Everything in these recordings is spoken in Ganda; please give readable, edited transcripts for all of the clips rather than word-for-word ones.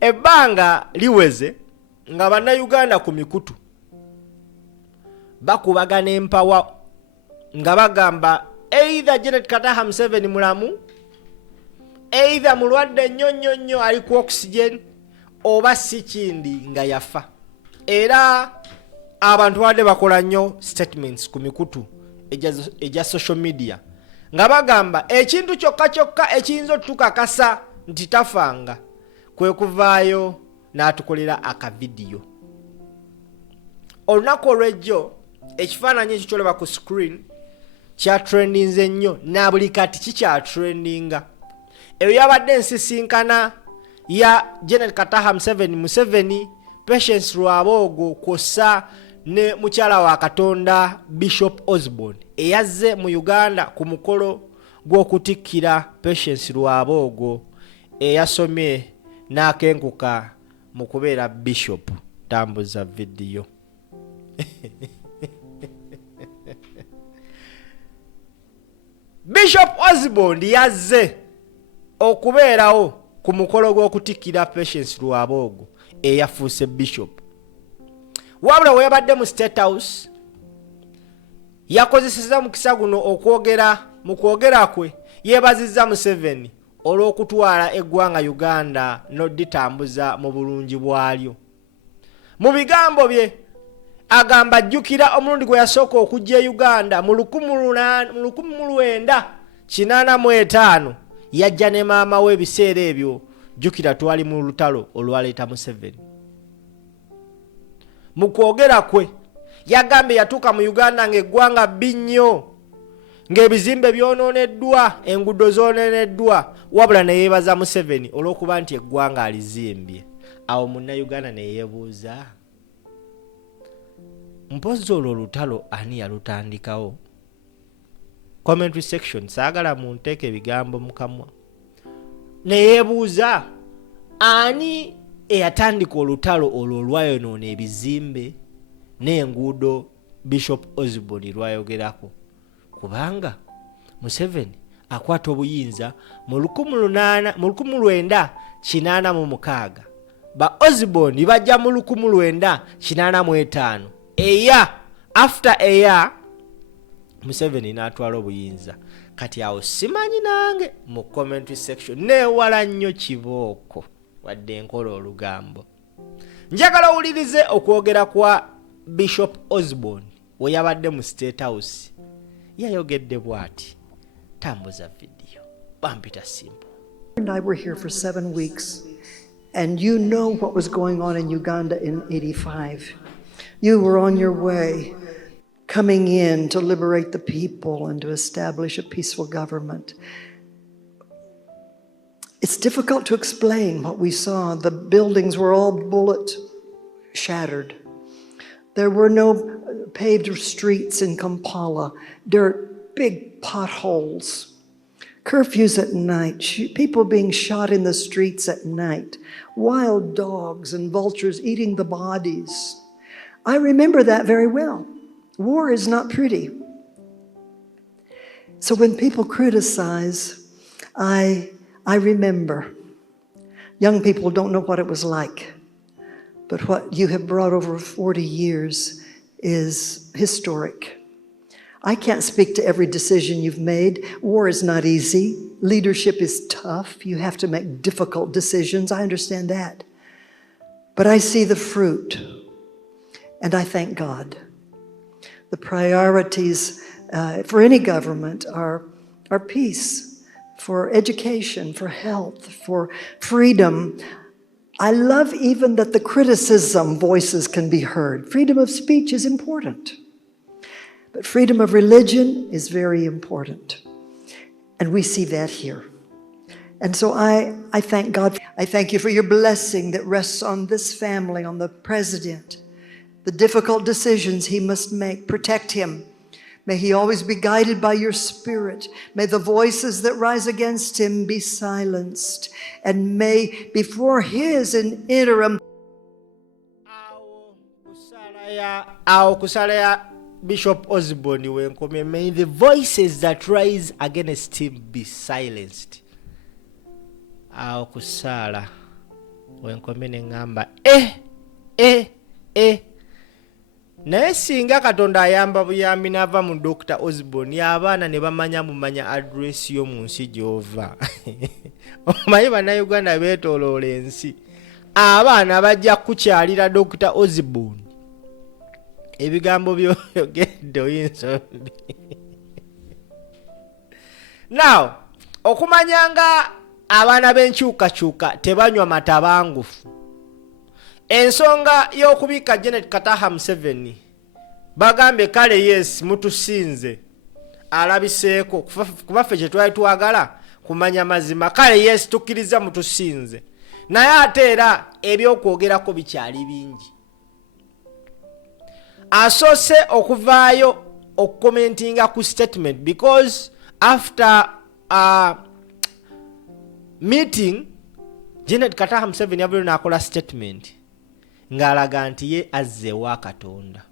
ebbanga liweze nga bannayuganda ku mikutu bakubagana empawa nga bagamba either Janate Kataha Museveni mulamu, either mulwadde nnyo ali ku oxygen, oba si kindi nga yafa. Era abantu badde bakola nnyo statements ku mikutu eja social media nga bagamba ekintu kyokka ekiyinza otukakasa nti tafanga kwe kuvaayo n'atukolera akavidiyo. Olunaku olw'ejjo ekifaananyi ekyo kyolaba ku screen kya trendinze nnyo na buli kati kikya trendinga. Eyo yabadde ensisinkana ya Janate Kataha Museveni, Patience Lwabogo kwossa ne mukyala wa Katonda Bishop Osborne eyazze mu Uganda ku mukolo gw'okutikkira Patience Lwabogo eyasomye n'akenkuka mu kubeera Bishop. Tambuza video. Bishop Osborne yazze okubeerawo ku mukolo gw'okutikkira Patience Lwabogo eyafuuse Bishop. Wabula we yabadde mu State House yakozeseza mukisa guno mu kwogera kwe yeebazizza Museveni olw'okutwala eggwanga Uganda n'oditambuza mu bulungi bwalyo. Mu bigambo bye agamba ajjukira omulundi gwe yasooka okujja e Uganda mu 1985 yajja ne maama we ebiseera ebyo jjukira twali mu lutalo olwaleeta Museveni. Mu kwogera kwe yagambye yatuuka mu Uganda ng'eggwanga bbi nnyo, ng'ebizimbe byonooneddwa, enguudo zooneneddwa, wabula ne yeebaza Museveni olw'okuba nti eggwanga alizimbye. Awo munnayuganda ne yeebuuza, mpozi olwo olutalo ani yalutandikawo? Commentary section saagala munteeke ebigambo mu kamwa. Ne yeebuuza ani eyatandika olutalo olwo olwayonoona ebizimbe n'enguudo Bishop Osborne lwayogerako, kubanga Museveni akwata obuyinza mu 1986 ba Osborne bajja mu 1985 after a year Museveni n'atwala obuyinza. Kati awo simanyi nange mu commentary section neewala nnyo kibooko wadde nkola olugambo. Njagala owulirize okwogera kwa Bishop Osborne we yabadde mu State House. Yayogedde bw'ati. Tambuza video. Bampita Simple. And I were here for 7 weeks, and you know what was going on in Uganda in 85. You were on your way, coming in to liberate the people and to establish a peaceful government. It's difficult to explain what we saw. The buildings were all bullet shattered. There were no paved streets in Kampala, dirt, big potholes, curfews at night, people being shot in the streets at night, wild dogs and vultures eating the bodies. I remember that very well. War is not pretty. So when people criticize, I remember. Young people don't know what it was like, but what you have brought over 40 years is historic. I can't speak to every decision you've made. War is not easy. Leadership is tough. You have to make difficult decisions. I understand that. But I see the fruit, and I thank God. The priorities for any government are peace, for education, for health, for freedom. I love even that the criticism voices can be heard. Freedom of speech is important, but freedom of religion is very important. And we see that here. And so I thank God. I thank you for your blessing that rests on this family, on the president, the difficult decisions he must make. Protect him. May he always be guided by your spirit. May the voices that rise against him be silenced. And may before his interim Bishop Osborne wenkomye, may the voices that rise against him be silenced. Awo kusala wenkomye ne ngamba naye singa Katonda ayamba buyambi n'ava mu Dr. Osborne abaana ne bamanya mumanya address yo mu nsi gy'ova. Omanyi bannayuganda beetooloola ensi, abaana bajja kukyalira Dr. Osborne. Ebigambo by'oyogedde oyinza Now, okumanyanga abaana b'enkyukakyuka tebanywa matabangufu. Ensonga y'okubika Janate Kataha Museveni bagambe kale yes mutusinze alabiseeko kubaffe kye twali twagala kumanya mazima kale yes tukkiriza mutusinze, naye ate era ebyokwogerako bikyali bingi. Asoose okuvaayo okukomentinga ku statement because after meeting Janate Kataha Museveni yavuddeyo n'akola statement ng'alaga nti ye azzeewo Katonda.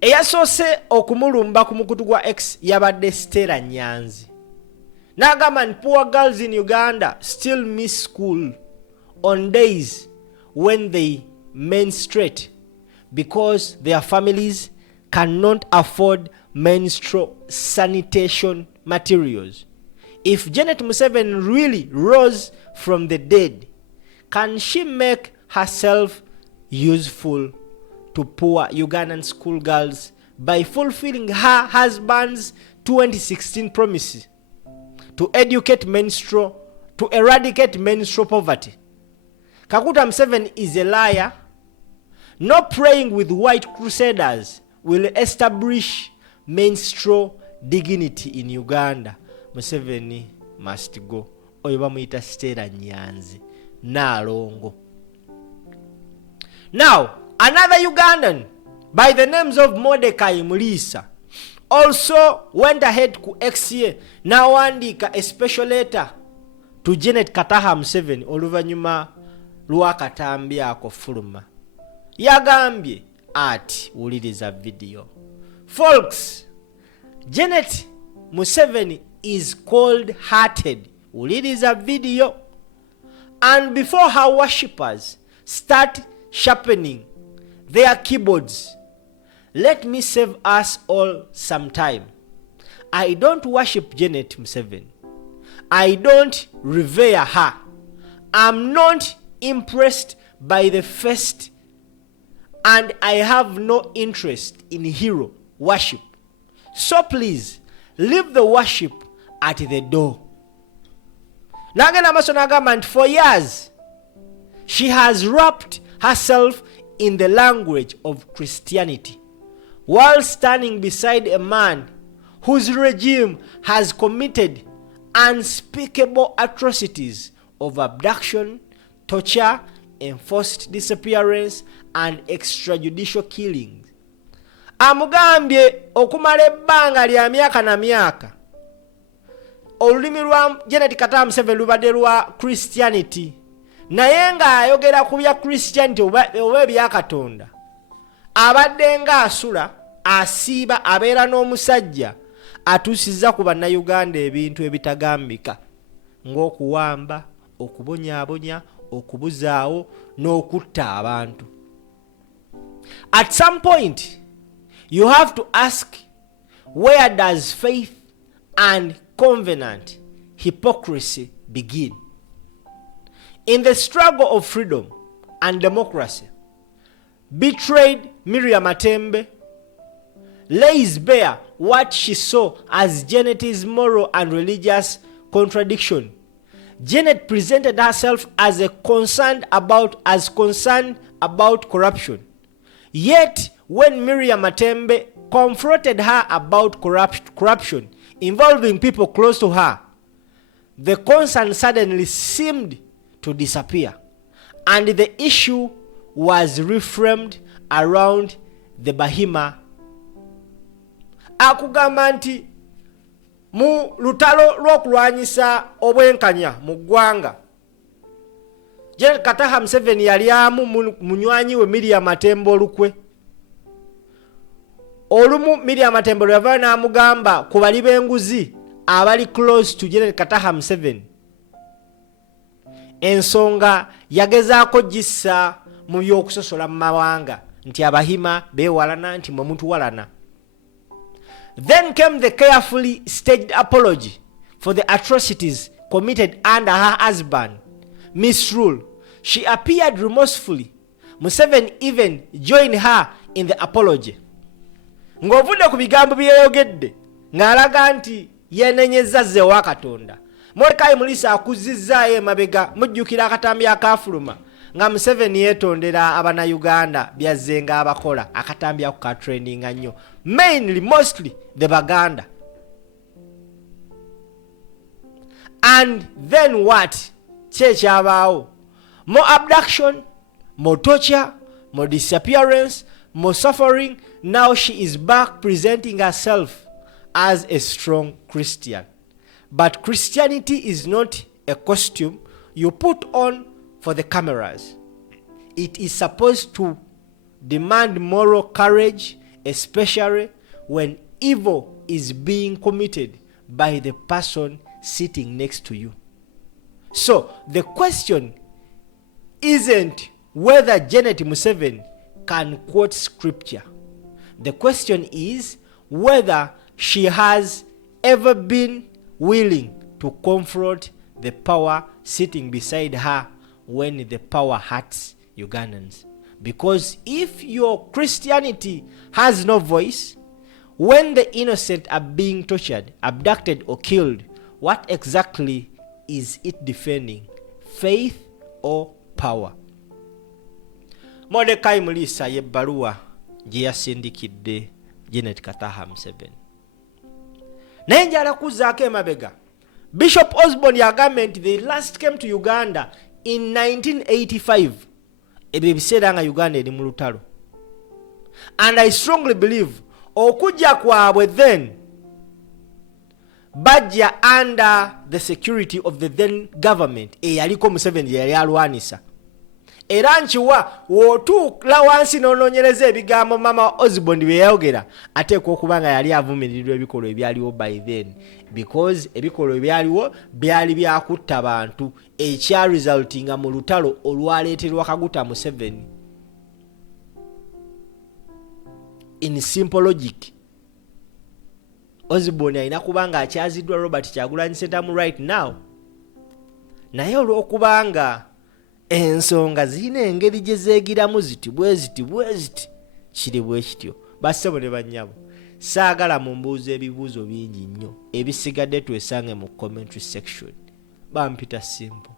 Eyasoose okumulumba ku mukutu gwa X yabadde Stella Nyanzi. N'agamba nti poor girls in Uganda still miss school on days when they menstruate because their families cannot afford menstrual sanitation materials. If Janate Museveni really rose from the dead, can she make herself useful to poor Ugandan schoolgirls by fulfilling her husband's 2016 promise to eradicate menstrual poverty? Kaguta Museveni is a liar. No praying with white crusaders will establish menstrual dignity in Uganda. Museveni must go. Oyo bamuyita Stella Nyanzi Nalongo. Now, another Ugandan by the names of Mordecai Mulisa also went ahead ku XA n'awandiika a special letter to Janate Kataha Museveni oluvannyuma lw'akatambi ako fuluma. Yagambye ati, wuliriza video. Folks, Janate Museveni is cold-hearted. Wuliriza video. And before her worshippers start sharpening their keyboards, let me save us all some time. I don't worship Janate Museveni. I don't revere her. I'm not impressed by the first, and I have no interest in hero worship. So please, leave the worship at the door. Nagana Masonagama, for years, she has wrapped herself in the language of Christianity while standing beside a man whose regime has committed unspeakable atrocities of abduction, torture, enforced disappearance, and extrajudicial killings. Amugambye okumala ebbanga lya myaka na myaka olulimi lwa Janate Kataha Museveni lubadde lwa Christianity, naye ng'ayogera ku bya Christianity oba ebya Katonda abadde ng'asula asiiba, abeera n'omusajja atuusizza ku bannayuganda ebintu ebitagambika ng'okuwamba, okubonyaabonya, okubuzaawo n'okutta abantu. At some point, you have to ask, where does faith and covenant hypocrisy begin? In the struggle of freedom and democracy, betrayed Miriam Matembe lays bare what she saw as Janate's moral and religious contradiction. Janate presented herself as concerned about corruption. Yet, when Miriam Matembe confronted her about corruption involving people close to her, the concern suddenly seemed to disappear, and the issue was reframed around the Bahima. Akugamba nti mu lutalo lw'okulwanyisa obwenkanya mu ggwanga, Janate Kataha Museveni yali amu munywanyi we Miriam Matembe olukwe. Olumu Miriam Matembe yava n'amugamba ku bali b'enguzi abali close to Janate Kataha Museveni ensonga yagezaako gissa mu by'okusosola mu mawanga nti abahima beewalana nti mwe mutuwalana. Then came the carefully staged apology for the atrocities committed under her husband, misrule. She appeared remorsefully. Museveni even joined her in the apology. Ng'ovudde ku bigambo bye yayogedde ng'alaga nti yeenenyezza zze wa Katonda. Mordecai Mulisa akuzizzaayo emabega mujjukira akatambi akaafuluma nga Museveni yeetondera Abannayuganda byazzenga abakola akatambi ako ka trendinga nnyo, mostly the Baganda. And then what? Kyekyabawo. More abduction, more torture, more disappearance, more suffering. Now she is back presenting herself as a strong Christian. But Christianity is not a costume you put on for the cameras. It is supposed to demand moral courage, especially when evil is being committed by the person sitting next to you. So the question isn't whether Janate Museveni can quote scripture. The question is whether she has ever been willing to confront the power sitting beside her when the power hurts Ugandans. Because if your Christianity has no voice, when the innocent are being tortured, abducted or killed, what exactly is it defending? Faith or power? Mordecai Mulisa yebbaluwa gye yasindikidde Janate Kataha Museveni. Naye njala kuzzaako emabega. Bishop Osborne yagambye nti they last came to Uganda in 1985. Ebyo ebiseera nga Uganda eri mu lutalo. And I strongly believe okujja kwabwe then bajja under the security of the then government eyaliko Museveni gye yali alwanisa. Era nkiwa wootuukula wansi n'onoonyereza ebigambo mama Osborne bye yayogera ateekwa okuba nga yali avumirirwa ebikolwa ebyaliwo by then, because ebikolwa ebyaliwo byali byakutta bantu ekya resultinga mu lutalo olwaleeterwa Kaguta Museveni. In simple logic, Osborne alina kuba nga akyaziddwa Robert Kyagulanyi Ssentamu right now, naye olw'okubanga ensonga zirina engeri gye zeegiramu ziti bweziti kiri bwe kityo. Bassebo ne bannyabo, saagala mumbuuza ebibuuzo bingi nnyo, ebisigadde twesange mu commentary section. Bampita Simple.